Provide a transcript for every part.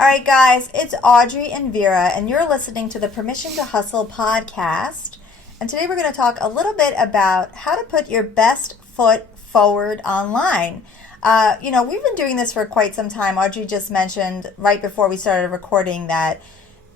All right, guys, it's Audrey and Vera, and you're listening to the Permission to Hustle podcast. And today we're going to talk a little bit about how to put your best foot forward online. We've been doing this for quite some time. Audrey just mentioned right before we started recording that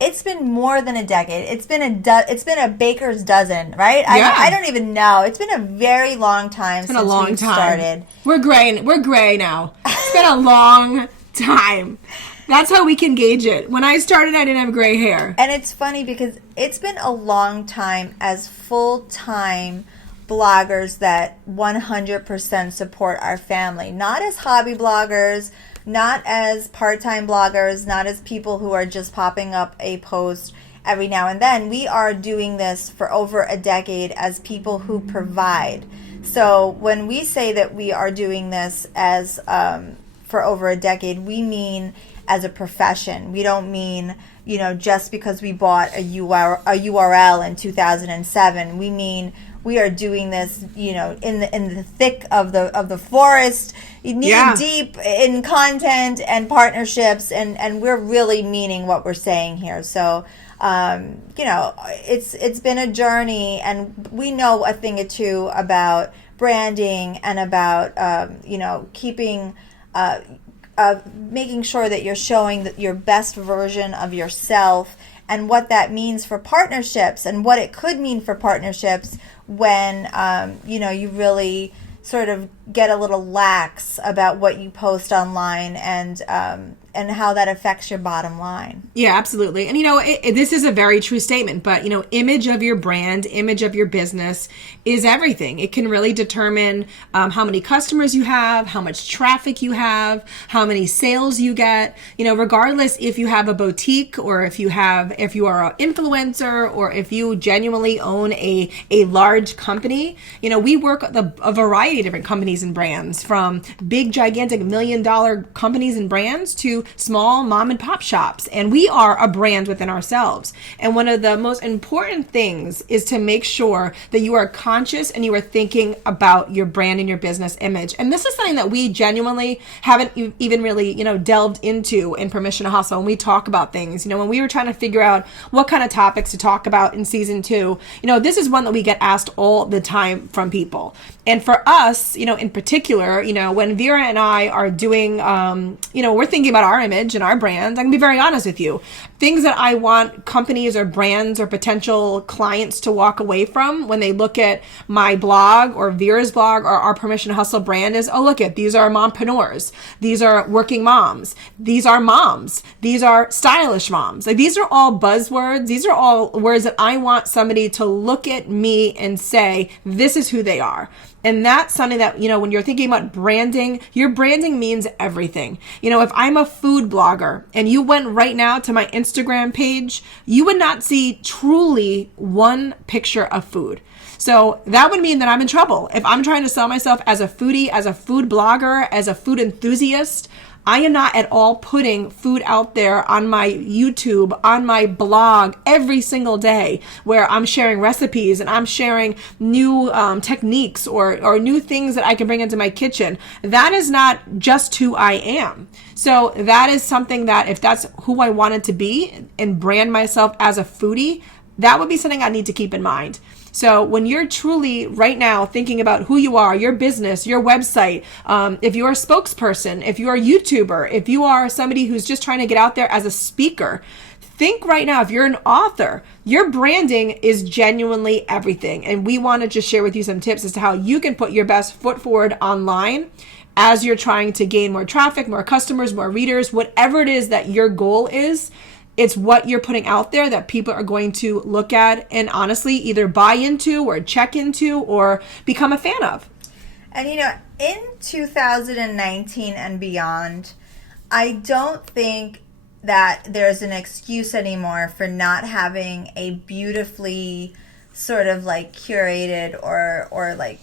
it's been more than a decade. It's been a baker's dozen, right? Yeah. I don't even know. It's been a very long time since we started. We're gray now. It's been a long time. That's how we can gauge it. When I started, I didn't have gray hair. And it's funny because it's been a long time as full-time bloggers that 100% support our family. Not as hobby bloggers, not as part-time bloggers, not as people who are just popping up a post every now and then. We are doing this for over a decade as people who provide. So when we say that we are doing this as for over a decade, we mean as a profession. We don't mean, just because we bought a URL in 2007. We mean we are doing this, in the thick of the forest, knee deep in content and partnerships, and we're really meaning what we're saying here. So, it's been a journey, and we know a thing or two about branding and about keeping. Making sure that you're showing your best version of yourself and what that means for partnerships and what it could mean for partnerships when, you really sort of get a little lax about what you post online and how that affects your bottom line. Yeah, absolutely. And, this is a very true statement, but, image of your brand, image of your business is everything. It can really determine how many customers you have, how much traffic you have, how many sales you get, regardless if you have a boutique or if you are an influencer or if you genuinely own a large company. We work with a variety of different companies and brands, from big, gigantic $1 million companies and brands to small mom and pop shops, and we are a brand within ourselves. And one of the most important things is to make sure that you are conscious and you are thinking about your brand and your business image. And this is something that we genuinely haven't even really, delved into in Permission to Hustle. When we talk about things, when we were trying to figure out what kind of topics to talk about in season 2, this is one that we get asked all the time from people. And for us, in particular, when Vera and I are doing, we're thinking about our image and our brand. I can be very honest with you. Things that I want companies or brands or potential clients to walk away from when they look at my blog or Vera's blog or our Permission to Hustle brand is, these are mompreneurs. These are working moms. These are moms. These are stylish moms. Like, these are all buzzwords. These are all words that I want somebody to look at me and say, this is who they are. And that's something that, when you're thinking about branding, your branding means everything. If I'm a food blogger and you went right now to my Instagram page, you would not see truly one picture of food. So that would mean that I'm in trouble. If I'm trying to sell myself as a foodie, as a food blogger, as a food enthusiast, I am not at all putting food out there on my YouTube, on my blog every single day, where I'm sharing recipes and I'm sharing new techniques or new things that I can bring into my kitchen. That is not just who I am. So that is something that, if that's who I wanted to be and brand myself as a foodie, that would be something I need to keep in mind. So when you're truly right now thinking about who you are, your business, your website, if you're a spokesperson, if you're a YouTuber, if you are somebody who's just trying to get out there as a speaker, think right now, if you're an author, your branding is genuinely everything. And we want to just share with you some tips as to how you can put your best foot forward online as you're trying to gain more traffic, more customers, more readers, whatever it is that your goal is. It's what you're putting out there that people are going to look at and honestly either buy into or check into or become a fan of. And in 2019 and beyond, I don't think that there's an excuse anymore for not having a beautifully sort of like curated or like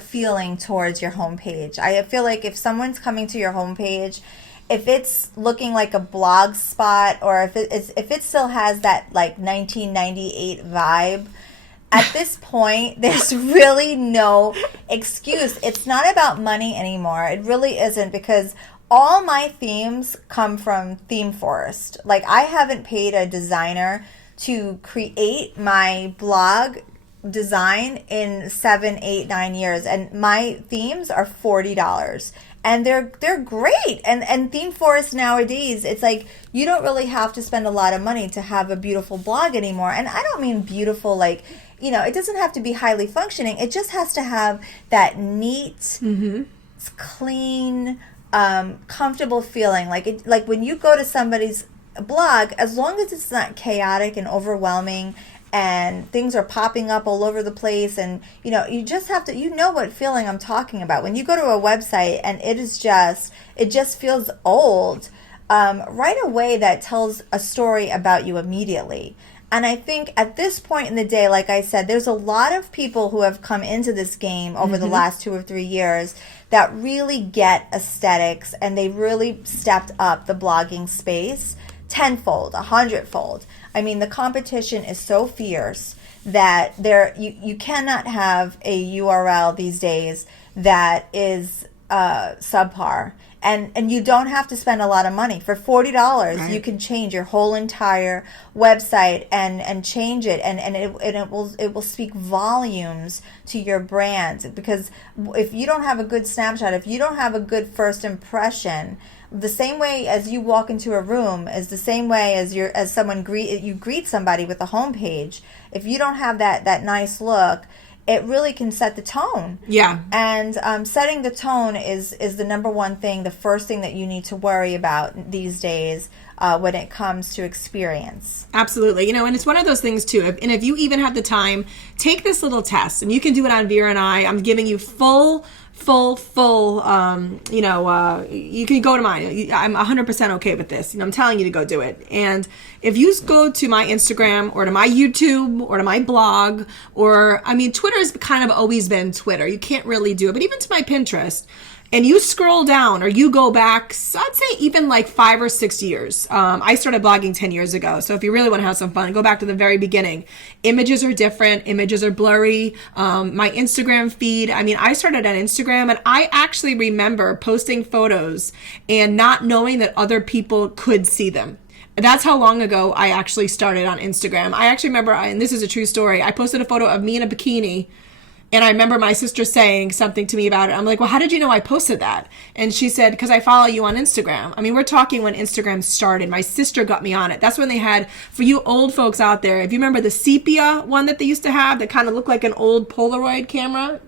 feeling towards your homepage. I feel like if someone's coming to your homepage, if it's looking like a blog spot, or if it still has that like 1998 vibe, at this point, there's really no excuse. It's not about money anymore. It really isn't, because all my themes come from ThemeForest. Like, I haven't paid a designer to create my blog design in 7, 8, 9 years, and my themes are $40. And they're great. And ThemeForest nowadays, it's like you don't really have to spend a lot of money to have a beautiful blog anymore. And I don't mean beautiful like, it doesn't have to be highly functioning. It just has to have that neat, clean, comfortable feeling. Like when you go to somebody's blog, as long as it's not chaotic and overwhelming and things are popping up all over the place, and you just have to, what feeling I'm talking about. When you go to a website and it just feels old, right away that tells a story about you immediately. And I think at this point in the day, like I said, there's a lot of people who have come into this game over the last 2 or 3 years that really get aesthetics, and they really stepped up the blogging space tenfold, 100-fold. I mean, the competition is so fierce that you cannot have a URL these days that is subpar. And you don't have to spend a lot of money. For $40, right, you can change your whole entire website and change it, and it will speak volumes to your brand. Because if you don't have a good snapshot, if you don't have a good first impression, the same way as you walk into a room is the same way as someone greet somebody with a homepage. If you don't have that nice look, it really can set the tone. Yeah. And setting the tone is the number one thing, the first thing that you need to worry about these days when it comes to experience. Absolutely. And it's one of those things too. And if you even have the time, take this little test, and you can do it on Vera and I. I'm giving you full, you can go to mine. I'm 100% okay with this. I'm telling you to go do it. And if you go to my Instagram or to my YouTube or to my blog, Twitter's kind of always been Twitter. You can't really do it. But even to my Pinterest, and you scroll down or you go back, I'd say even like 5 or 6 years. I started blogging 10 years ago. So if you really want to have some fun, go back to the very beginning. Images are different. Images are blurry. My Instagram feed, I started on Instagram, and I actually remember posting photos and not knowing that other people could see them. That's how long ago I actually started on Instagram. I actually remember, and this is a true story, I posted a photo of me in a bikini. And I remember my sister saying something to me about it. I'm like, well, how did you know I posted that? And she said, because I follow you on Instagram. We're talking when Instagram started. My sister got me on it. That's when they had, for you old folks out there, if you remember the sepia one that they used to have that kind of looked like an old Polaroid camera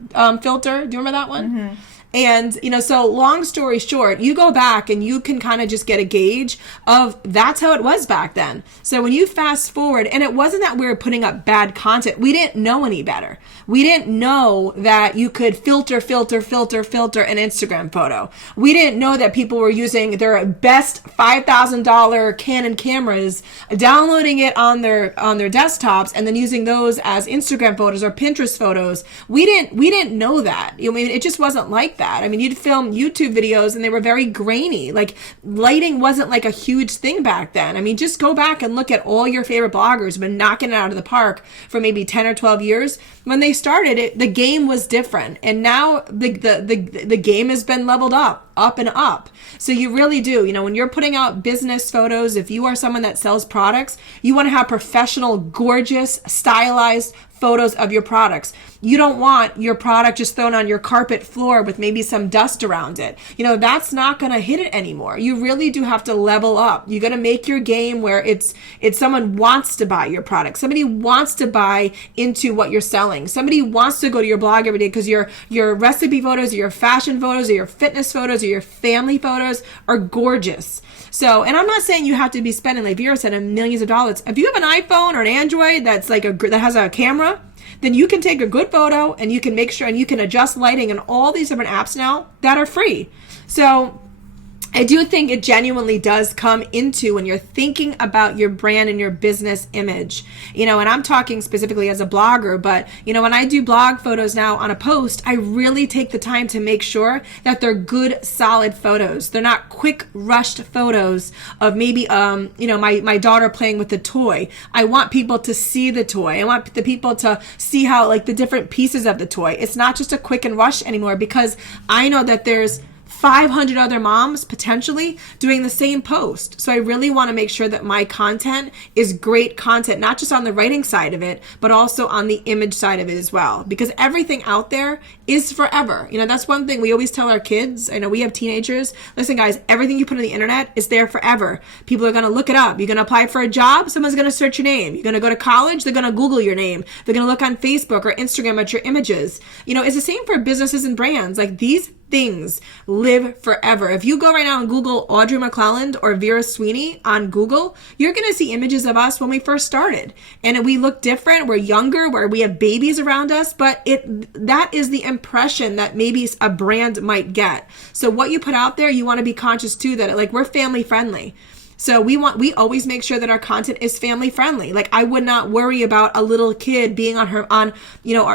filter. Do you remember that one? Mm-hmm. And, so long story short, you go back and you can kind of just get a gauge of that's how it was back then. So when you fast forward, and it wasn't that we were putting up bad content. We didn't know any better. We didn't know that you could filter an Instagram photo. We didn't know that people were using their best $5,000 Canon cameras, downloading it on their desktops, and then using those as Instagram photos or Pinterest photos. We didn't know that. It just wasn't like that. You'd film YouTube videos and they were very grainy. Like, lighting wasn't like a huge thing back then. Just go back and look at all your favorite bloggers who've been knocking it out of the park for maybe 10 or 12 years. When they started it, the game was different. And now the game has been leveled up and up. So you really do, when you're putting out business photos, if you are someone that sells products, you want to have professional, gorgeous, stylized photos of your products. You don't want your product just thrown on your carpet floor with maybe some dust around it. That's not going to hit it anymore. You really do have to level up. You got to make your game where it's someone wants to buy your product. Somebody wants to buy into what you're selling. Somebody wants to go to your blog every day because your recipe photos or your fashion photos or your fitness photos or your family photos are gorgeous. So, and I'm not saying you have to be spending, like Vera said, millions of dollars. If you have an iPhone or an Android that's that has a camera, then you can take a good photo and you can make sure, and you can adjust lighting and all these different apps now that are free. So I do think it genuinely does come into when you're thinking about your brand and your business image, and I'm talking specifically as a blogger, but when I do blog photos now on a post, I really take the time to make sure that they're good, solid photos. They're not quick, rushed photos of maybe, my daughter playing with the toy. I want people to see the toy. I want the people to see how, like, the different pieces of the toy. It's not just a quick and rush anymore, because I know that there's 500 other moms potentially doing the same post. So I really want to make sure that my content is great content, not just on the writing side of it, but also on the image side of it as well, because everything out there is forever. You know, that's one thing we always tell our kids. I know we have teenagers. Listen, guys, everything you put on the internet is there forever. People are going to look it up. You're going to apply for a job, someone's going to search your name. You're going to go to college, they're going to Google your name. They're going to look on Facebook or Instagram at your images. You know, it's the same for businesses and brands. Like, these things live forever. If you go right now and Google Audrey McClelland or Vera Sweeney on Google, you're going to see images of us when we first started. And we look different. We're younger, where we have babies around us, but that is the impression that maybe a brand might get. So what you put out there, you want to be conscious too that, like, we're family friendly. So we always make sure that our content is family friendly. Like, I would not worry about a little kid being on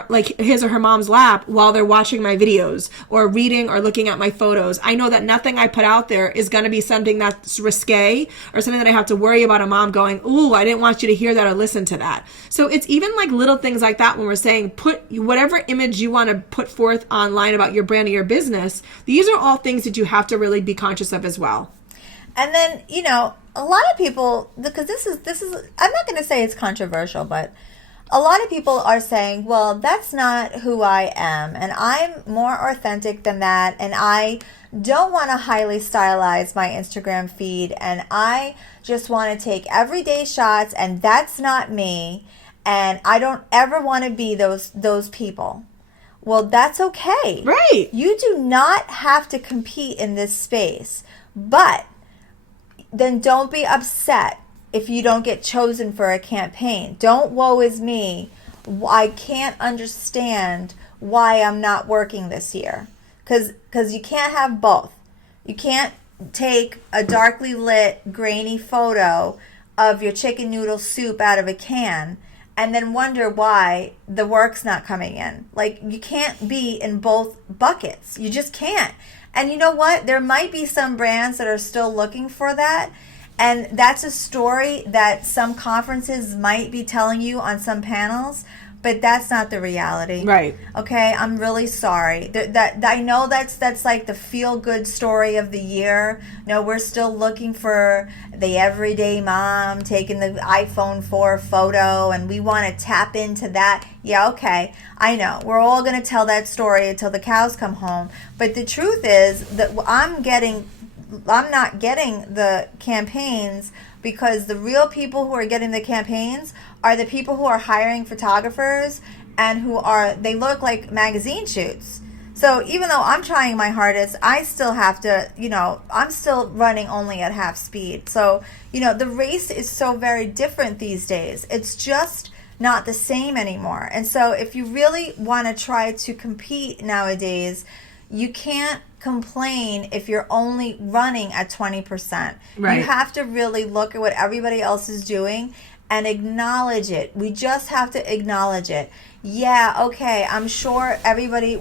like his or her mom's lap while they're watching my videos or reading or looking at my photos. I know that nothing I put out there is going to be something that's risque or something that I have to worry about a mom going, ooh, I didn't want you to hear that or listen to that. So it's even like little things like that when we're saying put whatever image you want to put forth online about your brand or your business. These are all things that you have to really be conscious of as well. And then, you know, a lot of people, because this is, I'm not going to say it's controversial, but a lot of people are saying, well, that's not who I am, and I'm more authentic than that, and I don't want to highly stylize my Instagram feed, and I just want to take everyday shots, and that's not me, and I don't ever want to be those people. Well, that's okay. Right. You do not have to compete in this space, but then don't be upset if you don't get chosen for a campaign. Don't woe is me. I can't understand why I'm not working this year. Because you can't have both. You can't take a darkly lit, grainy photo of your chicken noodle soup out of a can and then wonder why the work's not coming in. Like, you can't be in both buckets. You just can't. And you know what? There might be some brands that are still looking for that. And that's a story that some conferences might be telling you on some panels, but that's not the reality. Right. Okay, I'm really sorry. That I know that's like the feel-good story of the year. No, we're still looking for the everyday mom taking the iPhone 4 photo, and we want to tap into that. Yeah, okay, I know. We're all going to tell that story until the cows come home. But the truth is that I'm not getting the campaigns because the real people who are getting the campaigns are the people who are hiring photographers and they look like magazine shoots. So even though I'm trying my hardest, I still have to, I'm still running only at half speed. So, the race is so very different these days. It's just not the same anymore. And so if you really want to try to compete nowadays, you can't complain if you're only running at 20%. Right. You have to really look at what everybody else is doing and acknowledge it. We just have to acknowledge it. Yeah, okay, I'm sure everybody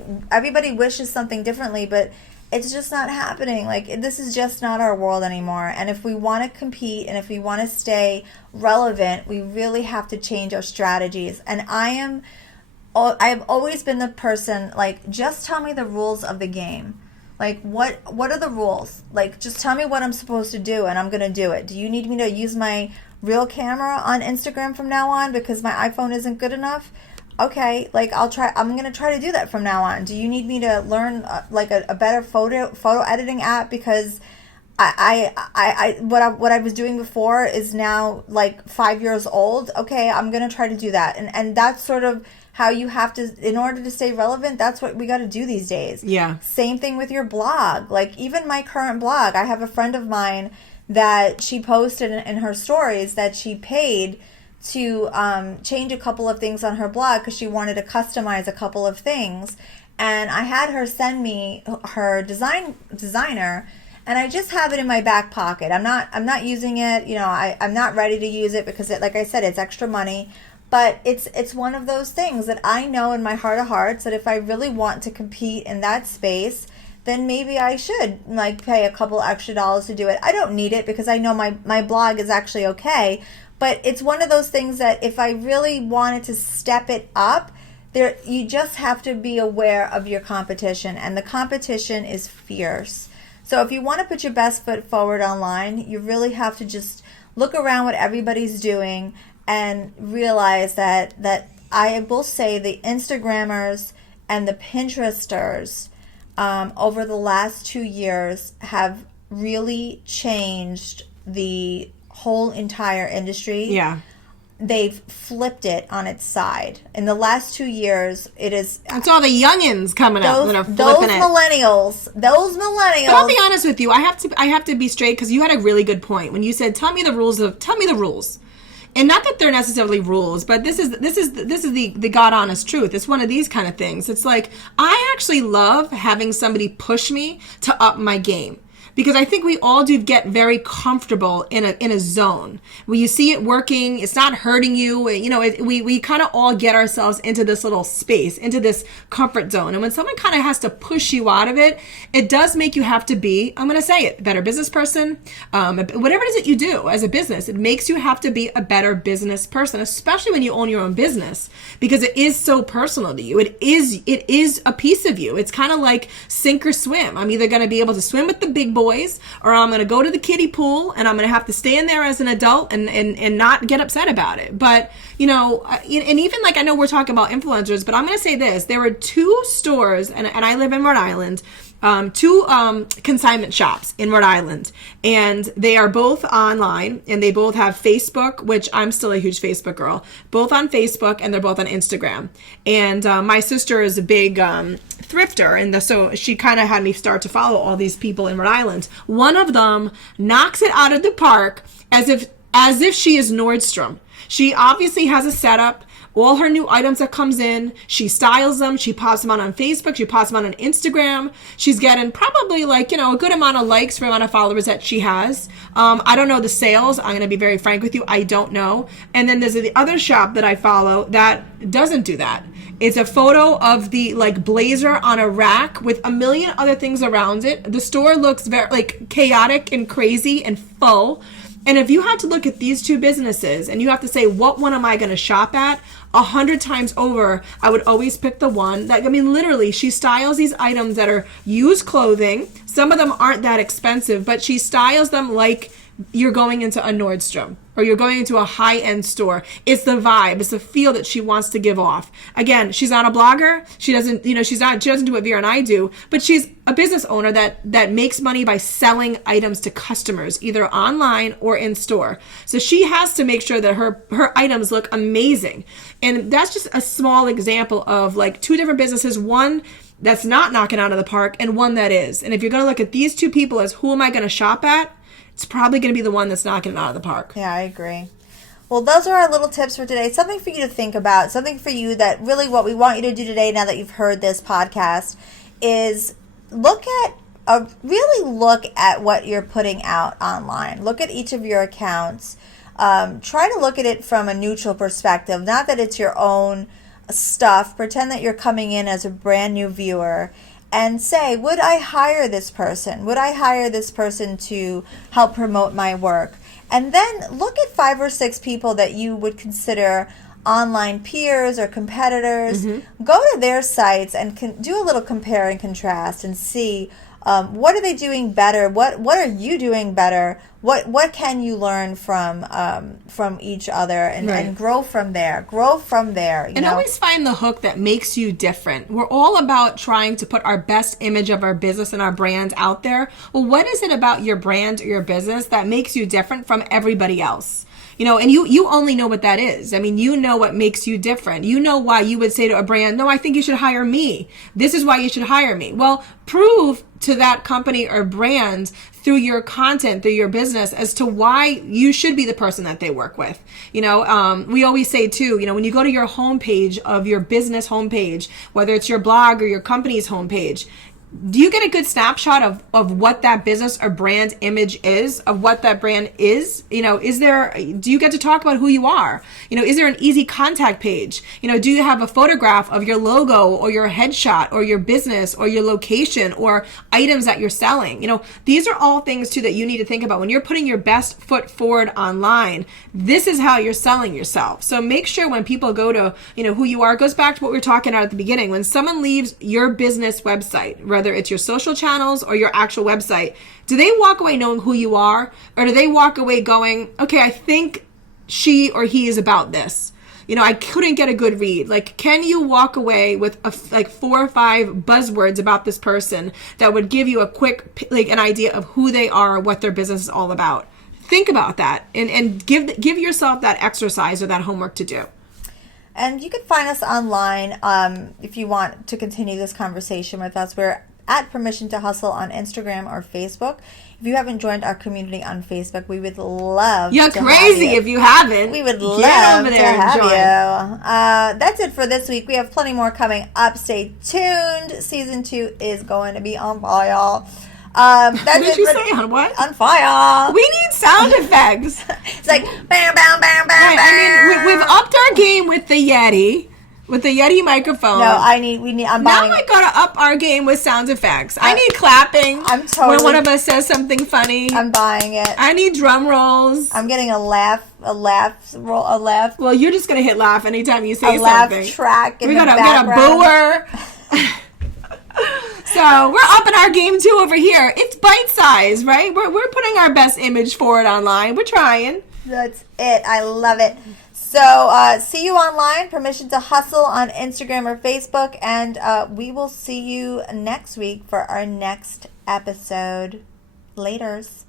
wishes something differently, but it's just not happening. Like, this is just not our world anymore. And if we want to compete and if we want to stay relevant, we really have to change our strategies. And I've always been the person, like, just tell me the rules of the game. Like, what are the rules? Like, just tell me what I'm supposed to do and I'm going to do it. Do you need me to use my real camera on Instagram from now on because my iPhone isn't good enough? Okay, like, I'm going to try to do that from now on. Do you need me to learn a better photo editing app because what I was doing before is now like 5 years old? Okay, I'm going to try to do that. And that's sort of how you have to, in order to stay relevant, that's what we got to do these days. Yeah. Same thing with your blog. Like, even my current blog, I have a friend of mine that she posted in her stories that she paid to change a couple of things on her blog because she wanted to customize a couple of things. And I had her send me her designer, and I just have it in my back pocket. I'm not using it. I'm not ready to use it because, like I said, it's extra money. But it's one of those things that I know in my heart of hearts that if I really want to compete in that space, then maybe I should pay a couple extra dollars to do it. I don't need it because I know my blog is actually okay. But it's one of those things that if I really wanted to step it up, You just have to be aware of your competition, and the competition is fierce. So if you want to put your best foot forward online, you really have to just look around what everybody's doing and realize that I will say the Instagrammers and the Pinteresters over the last 2 years have really changed the whole entire industry. Yeah. They've flipped it on its side. In the last 2 years, it is... That's all the youngins coming up that are flipping those it. Those millennials. But I'll be honest with you. I have to be straight, because you had a really good point when you said, tell me the rules. And not that they're necessarily rules, but this is the God honest truth. It's one of these kind of things. It's like, I actually love having somebody push me to up my game. Because I think we all do get very comfortable in a zone where you see it working, it's not hurting you. You know, we kind of all get ourselves into this little space, into this comfort zone. And when someone kind of has to push you out of it, it does make you have to be, I'm going to say it, a better business person. Whatever it is that you do as a business, it makes you have to be a better business person, especially when you own your own business, because it is so personal to you. It is a piece of you. It's kind of like sink or swim. I'm either going to be able to swim with the big boys, or I'm going to go to the kiddie pool and I'm going to have to stay in there as an adult and not get upset about it. But, you know, and even like, I know we're talking about influencers, but I'm going to say this. There were 2 stores, and I live in Rhode Island, 2 consignment shops in Rhode Island, and they are both online, and they both have Facebook, which I'm still a huge Facebook girl, both on Facebook, and they're both on Instagram. And my sister is a big thrifter, and so she kind of had me start to follow all these people in Rhode Island. One of them knocks it out of the park as if she is Nordstrom. She obviously has a setup. All her new items that comes in, she styles them, she posts them on Facebook, she posts them on Instagram. She's getting probably like, you know, a good amount of likes for the amount of followers that she has. I don't know the sales. I'm going to be very frank with you. I don't know. And then there's the other shop that I follow that doesn't do that. It's a photo of the like blazer on a rack with a million other things around it. The store looks very like chaotic and crazy and full. And if you had to look at these 2 businesses and you have to say, what one am I going to shop at? 100 times over, I would always pick the one that, I mean, literally, she styles these items that are used clothing. Some of them aren't that expensive, but she styles them like you're going into a Nordstrom or you're going into a high-end store. It's the vibe. It's the feel that she wants to give off. Again, she's not a blogger. She doesn't do what Vera and I do, but she's a business owner that makes money by selling items to customers, either online or in store. So she has to make sure that her items look amazing. And that's just a small example of like 2 different businesses, one that's not knocking out of the park and one that is. And if you're going to look at these 2 people as who am I going to shop at, it's probably going to be the one that's knocking it out of the park. Yeah, I agree. Well, those are our little tips for today. Something for you to think about. Something for you that really what we want you to do today, now that you've heard this podcast, is really look at what you're putting out online. Look at each of your accounts. Try to look at it from a neutral perspective. Not that it's your own stuff. Pretend that you're coming in as a brand new viewer and say, would I hire this person? Would I hire this person to help promote my work? And then look at 5 or 6 people that you would consider online peers or competitors. Mm-hmm. Go to their sites and do a little compare and contrast and see what are they doing better? What are you doing better? What can you learn from each other and grow from there? And always find the hook that makes you different. We're all about trying to put our best image of our business and our brand out there. Well, what is it about your brand or your business that makes you different from everybody else? You know, and you only know what that is. I mean, you know what makes you different. You know why you would say to a brand, no, I think you should hire me. This is why you should hire me. Well, prove to that company or brand through your content, through your business, as to why you should be the person that they work with. You know, we always say too, you know, when you go to your homepage of your business homepage, whether it's your blog or your company's homepage, do you get a good snapshot of what that business or brand image is, of what that brand is? Do you get to talk about who you are? Is there an easy contact page? Do you have a photograph of your logo or your headshot or your business or your location or items that you're selling? These are all things too that you need to think about when you're putting your best foot forward online. This is how you're selling yourself. So make sure when people go to, who you are, it goes back to what we were talking about at the beginning. When someone leaves your business website, whether it's your social channels or your actual website, do they walk away knowing who you are? Or do they walk away going, okay, I think she or he is about this? I couldn't get a good read. Like, can you walk away with 4 or 5 buzzwords about this person that would give you a quick, an idea of who they are, what their business is all about? Think about that and give yourself that exercise or that homework to do. And you can find us online if you want to continue this conversation with us. We're at Permission to Hustle on Instagram or Facebook. If you haven't joined our community on Facebook, we would love You're to crazy have you. if you haven't. We would Get love over to there and have join. you. That's it for this week. We have plenty more coming up. Stay tuned. Season 2 is going to be on fire. That's What did it you for- say? On what? On fire. We need sound effects. It's like bam, bam, bam, bam, Right, bam. we've upped our game with the Yeti. With the Yeti microphone. No, I'm Now buying I gotta up our game with sound effects. I need clapping. I'm totally- when one of us says something funny. I'm buying it. I need drum rolls. I'm getting a laugh. Well, you're just gonna hit laugh anytime you A say laugh something. track in We the gotta get a background. booer. So we're upping our game too over here. It's bite size, right? We're putting our best image forward online. We're trying. That's it. I love it. So see you online. Permission to Hustle on Instagram or Facebook. And we will see you next week for our next episode. Laters.